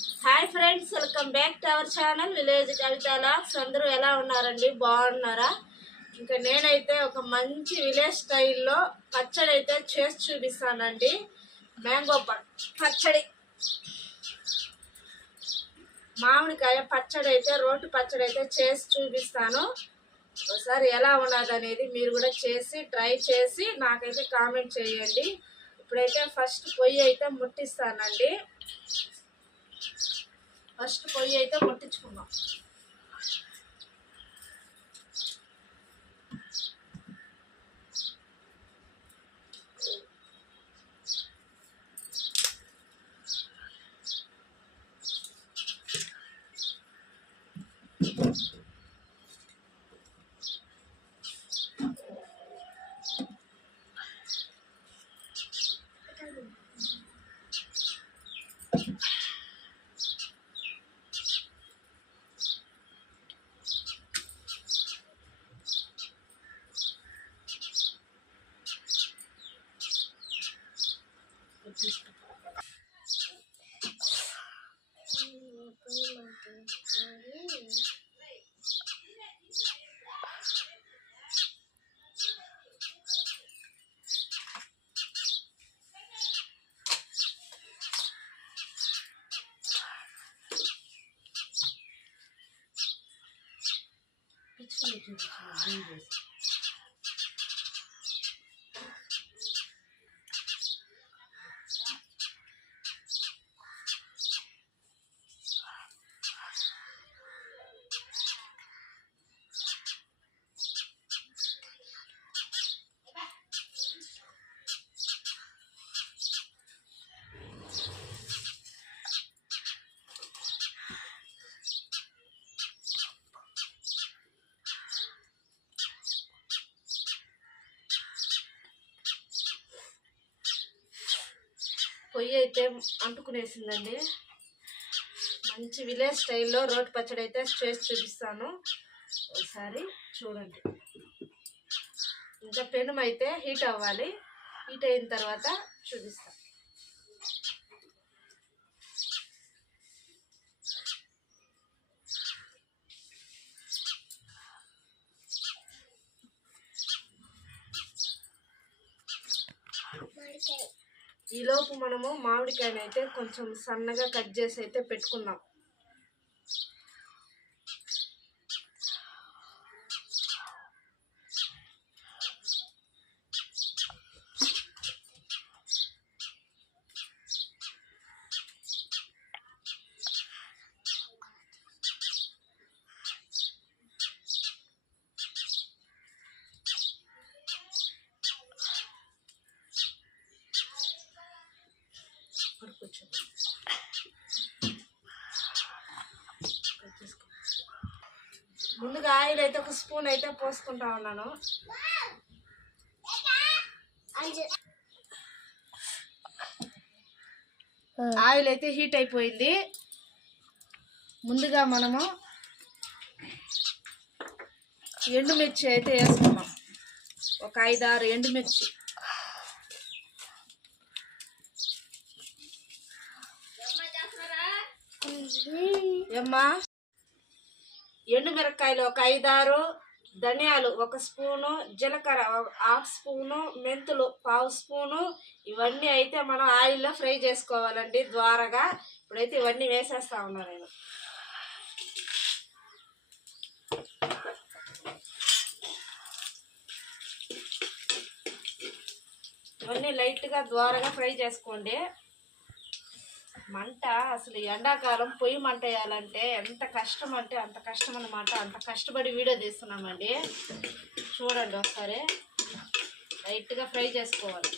Hi friends, welcome back to our channel village కవితలాగ్స్. అందరూ ఎలా ఉన్నారండి? బాగున్నారా? ఇంకా నేనైతే ఒక మంచి విలేజ్ స్టైల్లో పచ్చడి అయితే చేసి చూపిస్తానండి. మ్యాంగో పచ్చడి, మామిడికాయ పచ్చడి అయితే, రోటి పచ్చడి అయితే చేసి చూపిస్తాను. ఒకసారి ఎలా ఉన్నది అనేది మీరు కూడా చేసి ట్రై చేసి నాకైతే కామెంట్ చేయండి. ఇప్పుడైతే ఫస్ట్ పొయ్యి అయితే ముట్టిస్తానండి. ఫస్ట్ పొయ్యి అయితే ముట్టించుకుందాం. పొయ్యి అయితే అంటుకునేసిందండి. మంచి విలేజ్ స్టైల్లో రోటి పచ్చడి అయితే చేసి చూపిస్తాను, ఒకసారి చూడండి. ఇంకా పెనం అయితే హీట్ అవ్వాలి. హీట్ అయిన తర్వాత చూపిస్తాను. ఈలోపు మనము మామిడికాయని అయితే కొంచెం సన్నగా కట్ చేసి అయితే పెట్టుకుందాం. ముందుగా ఆయిల్ అయితే ఒక స్పూన్ అయితే పోసుకుంటా ఉన్నాను. ఆయిల్ అయితే హీట్ అయిపోయింది. ముందుగా మనము ఎండుమిర్చి అయితే వేసుకున్నాం. ఒక 5-6 ఎండుమిర్చి. ఏమ్మా, ఎండుమిరపకాయలు ఒక 5-6, ధనియాలు 1 స్పూను, జీలకర్ర 1/2 స్పూను, మెంతులు 1/2 స్పూను. ఇవన్నీ అయితే మనం ఆయిల్లో ఫ్రై చేసుకోవాలండి ద్వారగా. ఇప్పుడైతే ఇవన్నీ వేసేస్తా ఉన్నా నేను. ఇవన్నీ లైట్గా ద్వారగా ఫ్రై చేసుకోండి. మంట అసలు ఎండాకాలం పొయ్యి మంట వేయాలంటే ఎంత కష్టం అంటే అంత కష్టం అన్నమాట. అంత కష్టపడి వీడియో తీస్తున్నామండి. చూడండి ఒకసారి. లైట్గా ఫ్రై చేసుకోవాలి.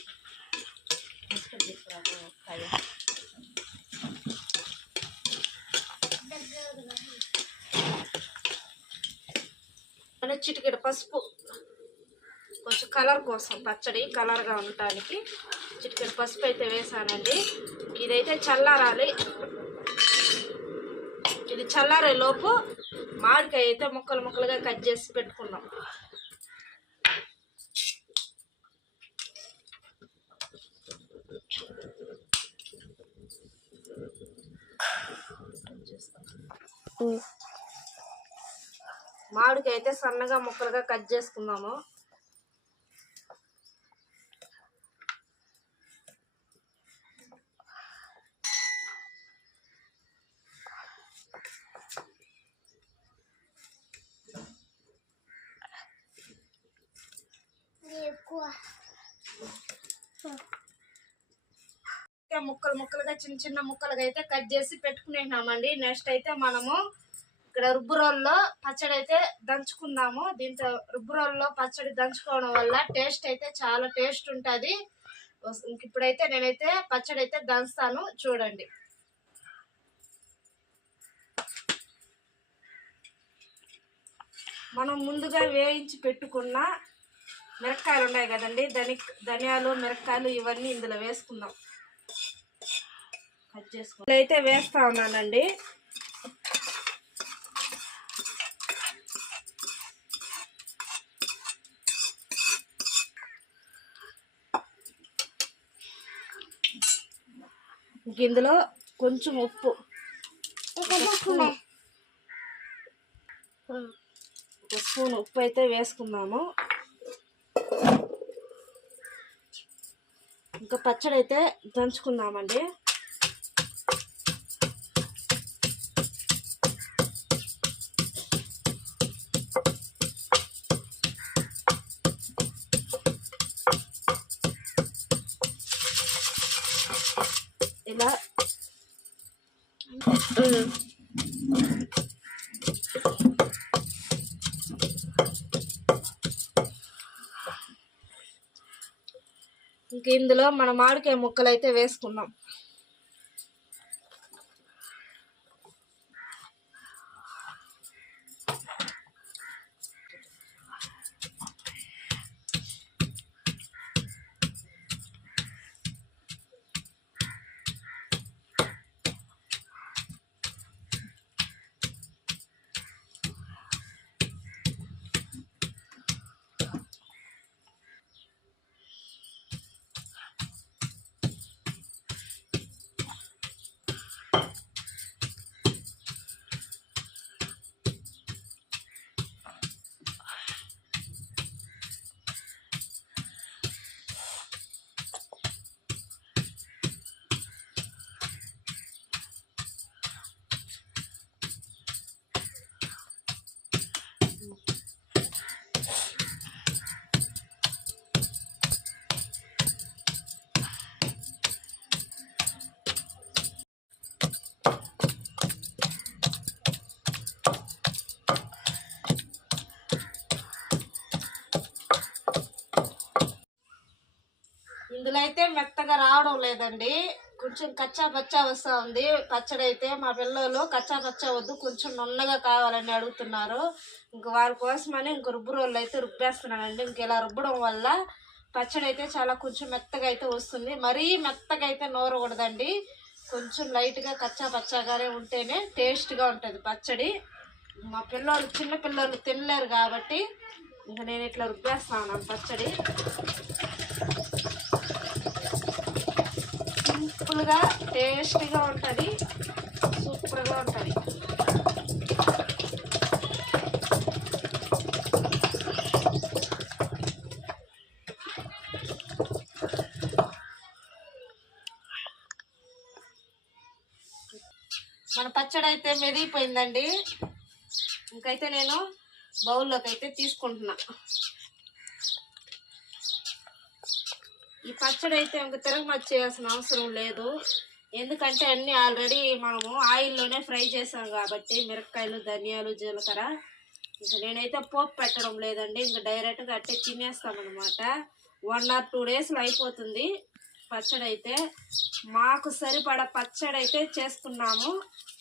చిటికెడు పసుపు, కొంచెం కలర్ కోసం, పచ్చడి కలర్గా ఉండటానికి చిటికెడు పసుపు అయితే వేసానండి. ఇదైతే చల్లారాలి. ఇది చల్లారే లోపు మామిడికాయ అయితే ముక్కలు ముక్కలుగా కట్ చేసి పెట్టుకున్నాం. మామిడికాయ అయితే సన్నగా ముక్కలుగా కట్ చేసుకుందాము. ముక్కలుగా చిన్న ముక్కలుగా అయితే కట్ చేసి పెట్టుకునేనామండి. నెక్స్ట్ అయితే మనము ఇక్కడ రుబ్బు రోల్లో పచ్చడి అయితే దంచుకుందాము. దీంతో రుబ్బు రోల్లో పచ్చడి దంచుకోవడం వల్ల టేస్ట్ అయితే చాలా టేస్ట్ ఉంటుంది. ఇప్పుడైతే నేనైతే పచ్చడి అయితే దంచుతాను, చూడండి. మనం ముందుగా వేయించి పెట్టుకున్న మిరపకాయలు ఉన్నాయి కదండి, ధనియాలు మిరపకాయలు ఇవన్నీ ఇందులో వేసుకుందాం. కట్ చేసుకుందాం. అయితే వేస్తా ఉన్నానండి. ఇందులో కొంచెం ఉప్పు, ఒక స్పూన్ ఉప్పు అయితే వేసుకున్నాము. ఇంకా పచ్చడి అయితే దంచుకుందామండి. ఇలా ఇంక ఇందులో మన మామిడికాయ ముక్కలు అయితే వేసుకుందాం. ఇందులో అయితే మెత్తగా రావడం లేదండి, కొంచెం కచ్చా పచ్చా వస్తూ ఉంది పచ్చడి అయితే. మా పిల్లలు కచ్చా పచ్చా వద్దు, కొంచెం నున్నగా కావాలని అడుగుతున్నారు. ఇంక వాళ్ళ కోసమని ఇంక రుబ్బు రోళ్ళు అయితే రుబ్బేస్తున్నానండి. ఇంక ఇలా రుబ్బడం వల్ల పచ్చడి అయితే చాలా కొంచెం మెత్తగా అయితే వస్తుంది. మరీ మెత్తగా అయితే నూరకూడదండి, కొంచెం లైట్గా కచ్చా పచ్చాగానే ఉంటేనే టేస్ట్గా ఉంటుంది పచ్చడి. మా పిల్లలు చిన్న పిల్లలు తినలేరు కాబట్టి ఇంక నేను ఇట్లా రుబ్బేస్తాను పచ్చడి. సింపుల్గా టేస్టీగా ఉంటుంది, సూపర్గా ఉంటుంది. మన పచ్చడి అయితే మెదిగిపోయిందండి. ఇంకైతే నేను బౌల్లోకి అయితే తీసుకుంటున్నా. ఈ పచ్చడి అయితే ఇంక తిరగమతి చేయాల్సిన అవసరం లేదు, ఎందుకంటే అన్నీ ఆల్రెడీ మనము ఆయిల్లోనే ఫ్రై చేసాం కాబట్టి, మిరపకాయలు ధనియాలు జీలకర్ర. ఇంక నేనైతే పోపు పెట్టడం లేదండి, ఇంక డైరెక్ట్గా అట్టే తినేస్తామన్నమాట. 1 or 2 daysలో అయిపోతుంది పచ్చడి అయితే. మాకు సరిపడా పచ్చడి అయితే చేసుకున్నాము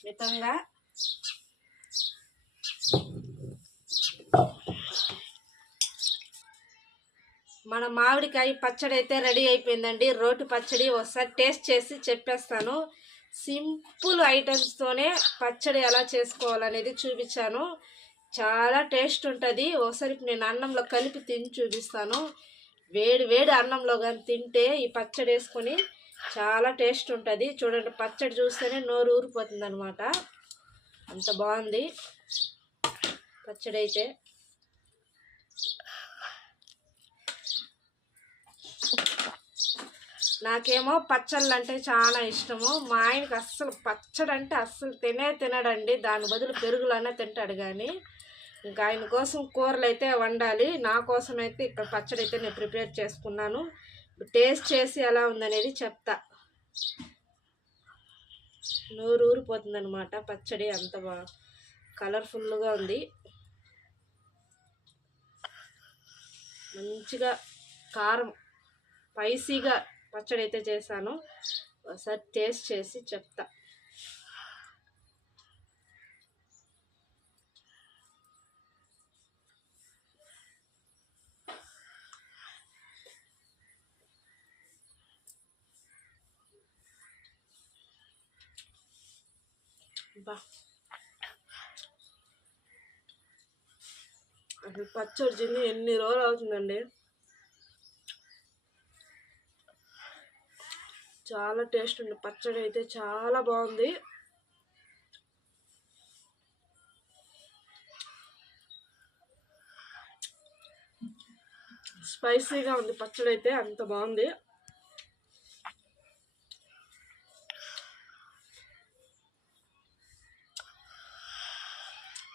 మితంగా. మన మామిడికాయ పచ్చడి అయితే రెడీ అయిపోయిందండి. రోటి పచ్చడి ఒకసారి టేస్ట్ చేసి చెప్పేస్తాను. సింపుల్ ఐటమ్స్తోనే పచ్చడి ఎలా చేసుకోవాలనేది చూపించాను. చాలా టేస్ట్ ఉంటుంది. ఒకసారి నేను అన్నంలో కలిపి తిని చూపిస్తాను. వేడి వేడి అన్నంలో కానీ తింటే ఈ పచ్చడి వేసుకొని చాలా టేస్ట్ ఉంటుంది. చూడండి, పచ్చడి చూస్తేనే నోరు ఊరిపోతుంది అనమాట. అంత బాగుంది పచ్చడి అయితే. నాకేమో పచ్చళ్ళు అంటే చాలా ఇష్టము. మా ఆయనకి అస్సలు పచ్చడి అంటే అస్సలు తినడండి. దాని బదులు పెరుగులన్నా తింటాడు. కానీ ఇంకా ఆయన కోసం కూరలు అయితే వండాలి. నా కోసం అయితే ఇక్కడ పచ్చడి అయితే నేను ప్రిపేర్ చేసుకున్నాను. టేస్ట్ చేసి ఎలా ఉందనేది చెప్తా. నూరు ఊరిపోతుంది అనమాట పచ్చడి, అంత బాగా కలర్ఫుల్గా ఉంది. మంచిగా కారం స్పైసీగా పచ్చడి అయితే చేశాను. ఒకసారి టేస్ట్ చేసి చెప్తా. బా అసలు పచ్చడి తిని ఎన్ని రోజులు అవుతుందండి. చాలా టేస్ట్ ఉంది. పచ్చడి అయితే చాలా బాగుంది. స్పైసీగా ఉంది పచ్చడి అయితే, అంత బాగుంది.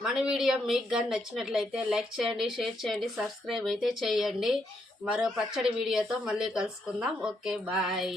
మన వీడియో మీకు కానీ నచ్చినట్లయితే లైక్ చేయండి, షేర్ చేయండి, సబ్స్క్రైబ్ అయితే చేయండి. మరో పచ్చడి వీడియోతో మళ్ళీ కలుసుకుందాం. Okay, bye.